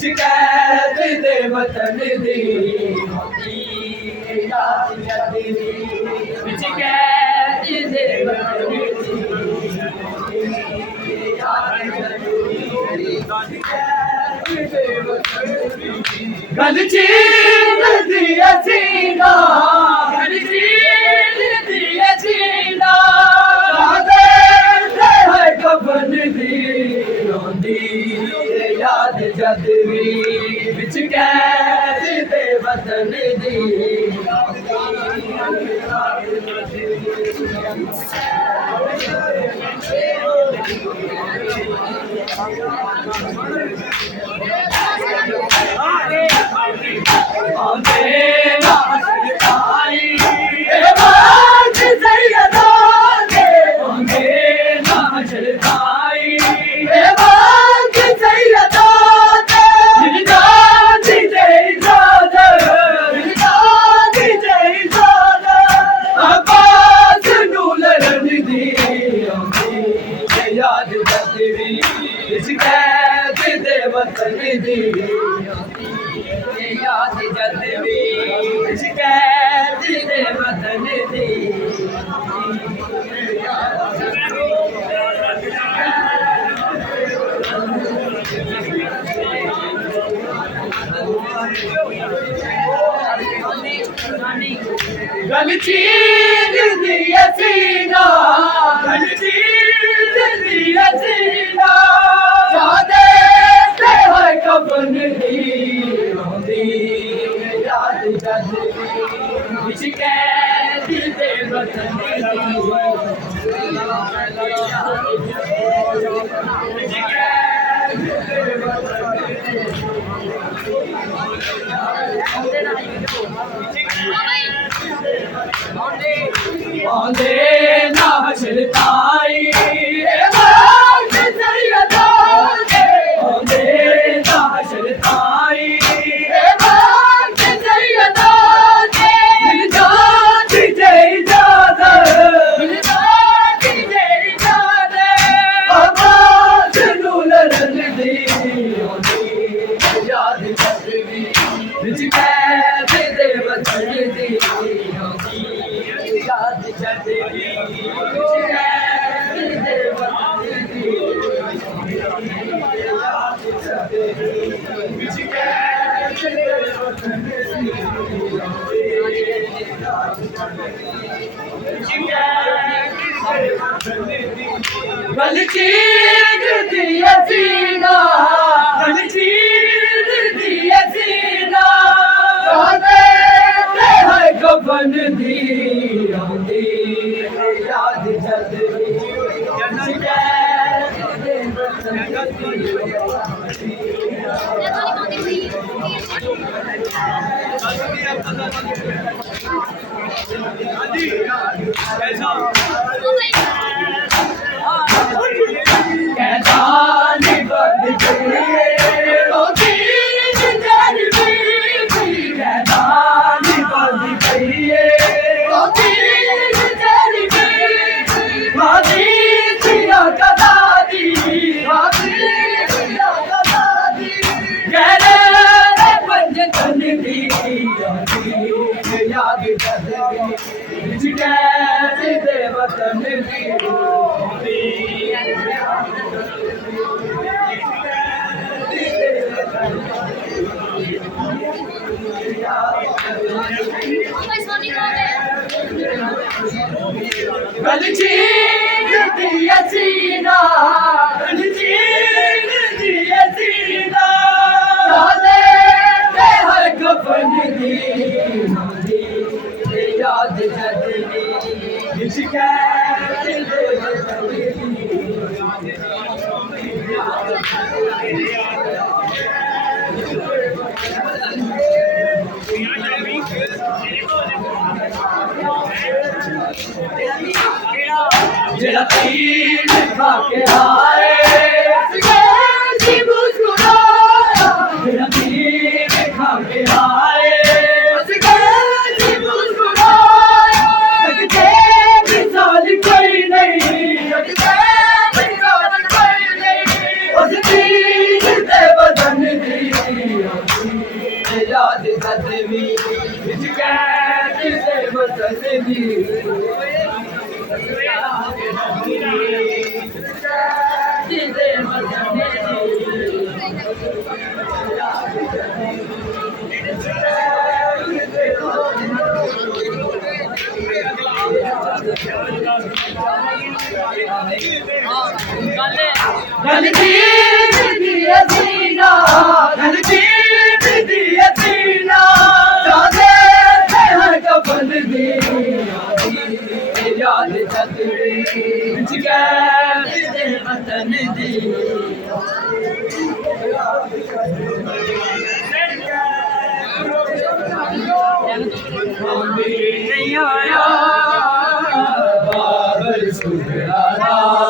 विच कैद दे वतन दी याद जदवी विच कैद दे वतन दी याद जदवी गल चीर दी असीना गल चीर दी असीना कफन दी रोंदी याद जदवी विच कैद दे वतन दी याद जदवी विच कैद दे वतन दी याद जदवी विच कैद दे वतन दी गल चीर दी असीना गल चीर दी असीना सादे ते होए कफन दी रोंदी याद जदवी विच कैद दे वतन दी विच कैद दे वतन आंदे नाशरताई बात सैयदा आंदे नाशरताई बात सैयदा दिल जात जय जादा दिल जात जय जादा आवाज नूल रंग दी याद जदवी विच कैद दे वतन दी याद जदवी विच कैद दे वतन दी याद जदवी विच कैद दे वतन दी गल चीर दी असीना गल चीर दी असीना सादे ते होए कफन दी रोंदी याद जदवी विच कैद दे वतन दी कैसा निबद गई रोती जदवी कैसा निबद गई रोती जदवी वादी तेरा कदा दी वादी तेरा कदा दी गहरे पंजतन दी याद जदवी विच कैद दे वतन दी गल चीर दी असीना गल चीर दी असीना सादे ते होए कफन दी याद जदवी विच कैद दे वतन दी जेड़ा तीर खा के आए जी मुस्कुराया जेड़ा तीर खा के आए जी मुस्कुराया लगते मिसाल कोई नहीं लगते मिसाल कोई नहीं उस तीर दे वतन दी बाबर सुखराना